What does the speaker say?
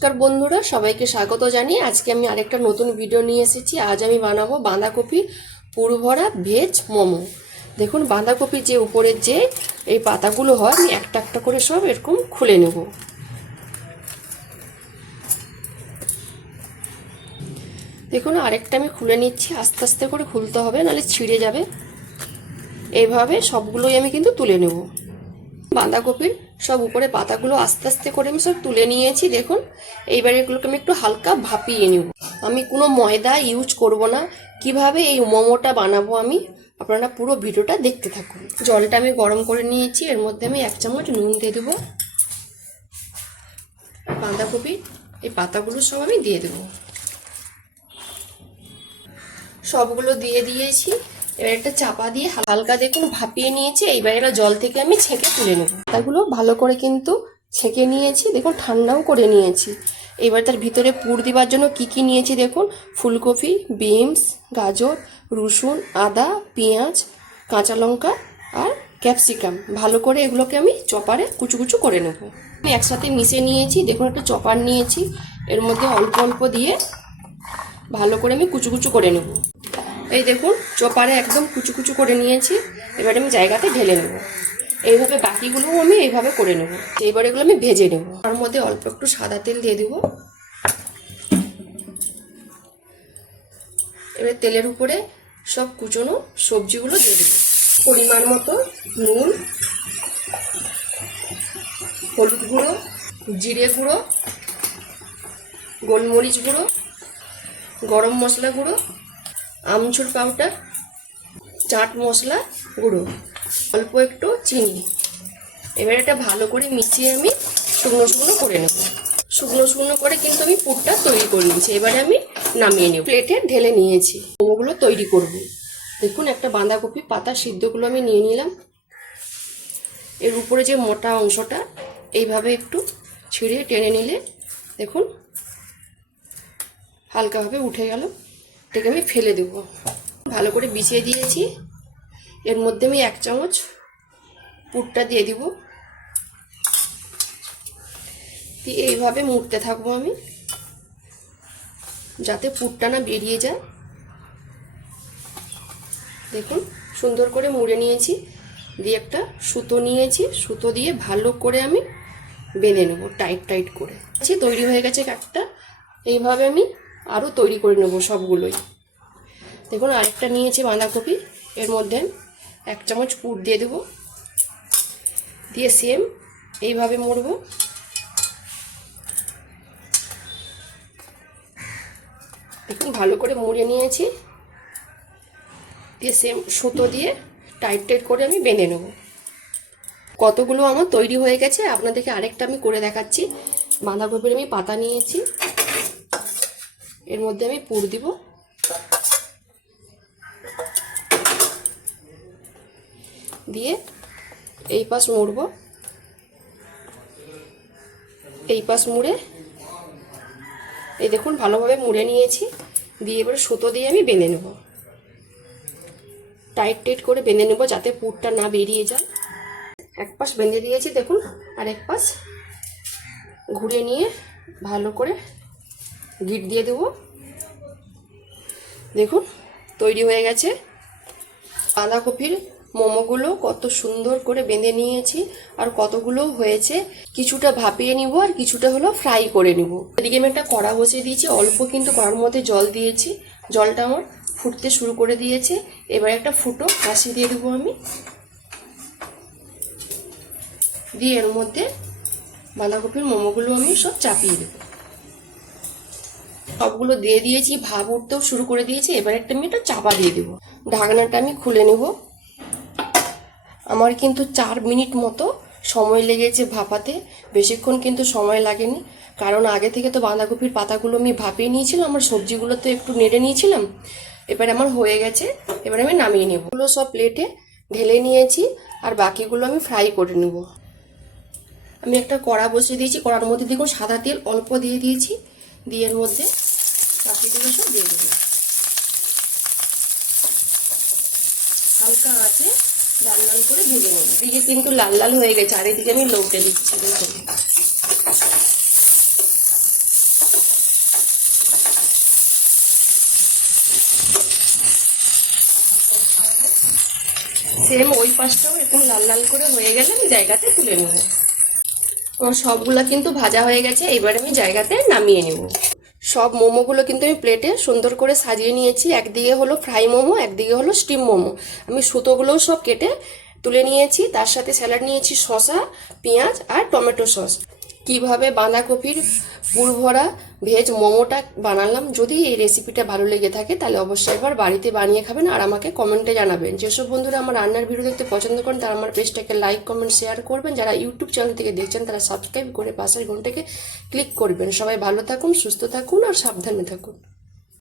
নমস্কার বন্ধুরা, সবাইকে স্বাগত জানিয়ে আজকে আমি আরেকটা নতুন ভিডিও নিয়ে এসেছি। আজ আমি বানাবো বাঁধাকপি পুরভরা ভেজ মোমো। দেখুন, বাঁধাকপির যে উপরের যে এই পাতাগুলো হয়, আমি একটা একটা করে সব এরকম খুলে নেব। দেখুন, আরেকটা আমি খুলে নিচ্ছি। আস্তে আস্তে করে খুলতে হবে, নাহলে ছিঁড়ে যাবে। এইভাবে সবগুলোই আমি কিন্তু তুলে নেব। বাঁধাকপির সব উপরে পাতাগুলো আস্তে আস্তে করে আমি সব তুলে নিয়েছি। দেখুন, এইবার এগুলোকে আমি একটু হালকা ভাপিয়ে নেব। আমি কোনো ময়দা ইউজ করব না। কিভাবে এই মোমোটা বানাবো আমি, আপনারা পুরো ভিডিওটা দেখতে থাকুন। জলটা আমি গরম করে নিয়েছি, এর মধ্যে আমি 1 চামচ নুন দিয়ে দেবো। বাঁধাকপি এই পাতাগুলো সব আমি দিয়ে দেবো। সবগুলো দিয়ে দিয়েছি। এবার একটা চাপা দিয়ে হালকা দেখুন ভাপিয়ে নিয়েছি। এইবার এটা জল থেকে আমি ছেঁকে তুলে নেব। পাতাগুলো ভালো করে কিন্তু ছেঁকে নিয়েছি, দেখুন ঠান্ডাও করে নিয়েছি। এবার তার ভিতরে পুর দেওয়ার জন্য কি কি নিয়েছি দেখুন, ফুলকপি, বিনস, গাজর, রসুন, আদা, পেঁয়াজ, কাঁচা লঙ্কা আর ক্যাপসিকাম। ভালো করে এগুলোকে আমি চপারে কুচু কুচু করে নেব। আমি একসাথে মিশিয়ে নিয়েছি। দেখুন, একটা চপার নিয়েছি, এর মধ্যে অল্প অল্প দিয়ে ভালো করে আমি কুচু কুচু করে নেব। এই দেখুন, চপারে একদম কুচু কুচু করে নিয়েছি। এবারে আমি জায়গাতে ঢেলে নেব। এইভাবে বাকিগুলোও আমি এইভাবে করে নেব। এবার এগুলো আমি ভেজে নেব। তার মধ্যে অল্প একটু সাদা তেল দিয়ে দেব। এবার তেলের উপরে সব কুচনো সবজিগুলো দিয়ে দেব। পরিমাণ মতো নুন, হলুদ গুঁড়ো, জিরে গুঁড়ো, গোলমরিচ গুঁড়ো, গরম মশলা গুঁড়ো, আমচুর পাউডার, চাট মশলা গুঁড়ো, অল্প একটু চিনি। এবার এটা ভালো করে মিশিয়ে আমি শুকনো শুকনো করে নেব। শুকনো শুকনো করে কিন্তু আমি পুরটা তৈরি করে নিয়েছি। এবারে আমি নামিয়ে নেব। প্লেটে ঢেলে নিয়েছি। মোমোগুলো তৈরি করব। দেখুন, একটা বাঁধাকপি পাতা সিদ্ধগুলো আমি নিয়ে নিলাম। এর উপরে যে মোটা অংশটা এইভাবে একটু ছিঁড়ে টেনে নিলে দেখুন হালকাভাবে উঠে গেল। এটাকে আমি ফেলে দেব। ভালো করে বিছিয়ে দিয়েছি। এর মধ্যে আমি 1 চামচ পুরটা দিয়ে দিব। দিয়ে এইভাবে মুড়তে থাকবো আমি, যাতে পুরটা না বেরিয়ে যায়। দেখুন, সুন্দর করে মুড়ে নিয়েছি। দিয়ে একটা সুতো নিয়েছি, সুতো দিয়ে ভালো করে আমি বেঁধে নেব টাইট টাইট করে। তৈরি হয়ে গেছে একটা। এইভাবে আমি আরও তৈরি করে নেব সবগুলোই। দেখুন, আরেকটা নিয়েছি বাঁধাকপি, এর মধ্যে 1 চামচ পুর দিয়ে দেবো। দিয়ে সেম এইভাবে মুড়ব। দেখুন, ভালো করে মুড়ে নিয়েছি। দিয়ে সেম সুতো দিয়ে টাইট টাইট করে আমি বেঁধে নেব। কতগুলো আমার তৈরি হয়ে গেছে, আপনাদেরকে আরেকটা আমি করে দেখাচ্ছি। বাঁধাকপির আমি পাতা নিয়েছি, এর মধ্যে আমি পুর দিব। দিয়ে এই পাশ মুড়ব, এই পাশ মুড়ে এই দেখুন ভালোভাবে মুড়ে নিয়েছি। দিয়ে এবারে সুতো দিয়ে আমি বেঁধে নেব। টাইট টাইট করে বেঁধে নেব, যাতে পুরটা না বেরিয়ে যায়। এক পাশ বেঁধে দিয়েছি দেখুন, আর এক পাশ ঘুরে নিয়ে ভালো করে গিট দিয়ে দেব। দেখুন, তৈরি হয়ে গেছে। বাঁধাকপির মোমোগুলো কত সুন্দর করে বেঁধে নিয়েছি, আর কতগুলো হয়েছে। কিছুটা ভাপিয়ে নিব আর কিছুটা হলো ফ্রাই করে নিব। এদিকে আমি একটা কড়া বসিয়ে দিয়েছি, অল্প কিন্তু কড়ার মধ্যে জল দিয়েছি। জলটা আমার ফুটতে শুরু করে দিয়েছে। এবার একটা ফুটো কাশি দিয়ে দেবো আমি। দিয়ে এর মধ্যে বাঁধাকপির মোমোগুলো আমি সব চাপিয়ে দেবো। সবগুলো দিয়ে দিয়েছি, ভাপ উঠতেও শুরু করে দিয়েছি। এবার একটা আমি একটা চাপা দিয়ে দেবো। ঢাকনাটা আমি খুলে নেব। আমার কিন্তু 4 মিনিট মতো সময় লেগেছে ভাপাতে, বেশিক্ষণ কিন্তু সময় লাগেনি। কারণ আগে থেকে তো বাঁধাকপির পাতাগুলো আমি ভাপিয়ে নিয়েছিলাম, আমার সবজিগুলো তো একটু নেড়ে নিয়েছিলাম। এবার আমার হয়ে গেছে। এবার আমি নামিয়ে নেব। এগুলো সব প্লেটে ঢেলে নিয়েছি, আর বাকিগুলো আমি ফ্রাই করে নেব। আমি একটা কড়া বসিয়ে দিয়েছি, কড়ার মধ্যে দেখুন সাদা তেল অল্প দিয়ে দিয়েছি। দিয়ে এর মধ্যে বাকিগুলো সব দিয়ে দেবো। হালকা আছে লাল লাল করে ভেজে নেব। এদিকে কিন্তু লাল লাল হয়ে গেছে, আর এদিকে আমি লৌটে দিচ্ছি। দেখুন, সেম ওই পাশটাও এরকম লাল লাল করে হয়ে গেলে আমি জায়গাতে তুলে নেব। আমার সবগুলা কিন্তু ভাজা হয়ে গেছে, এবার আমি জায়গাতে নামিয়ে নেব। সব মোমোগুলো কিন্তু আমি প্লেটে সুন্দর করে সাজিয়ে নিয়েছি। একদিকে হলো ফ্রাই মোমো, একদিকে হলো স্টিম মোমো। আমি সুতোগুলোও সব কেটে তুলে নিয়েছি। তার সাথে স্যালাড নিয়েছি, শসা, পেঁয়াজ আর টমেটো সস। কিভাবে বাঁধাকপির পুর ভরা ভেজ মোমোটা বানালাম, যদি এই রেসিপিটা ভালো লেগে থাকে তাহলে অবশ্যই একবার বাড়িতে বানিয়ে খাবেন আর আমাকে কমেন্টে জানাবেন। যেসব বন্ধুরা আমার রান্নার ভিডিও দেখতে পছন্দ করেন তারা আমার পেজটাকে লাইক, কমেন্ট, শেয়ার করবেন। যারা ইউটিউব চ্যানেল থেকে দেখছেন তারা সাবস্ক্রাইব করে পাশের ঘন্টাকে ক্লিক করবেন। সবাই ভালো থাকুন, সুস্থ থাকুন আর সাবধানে থাকুন।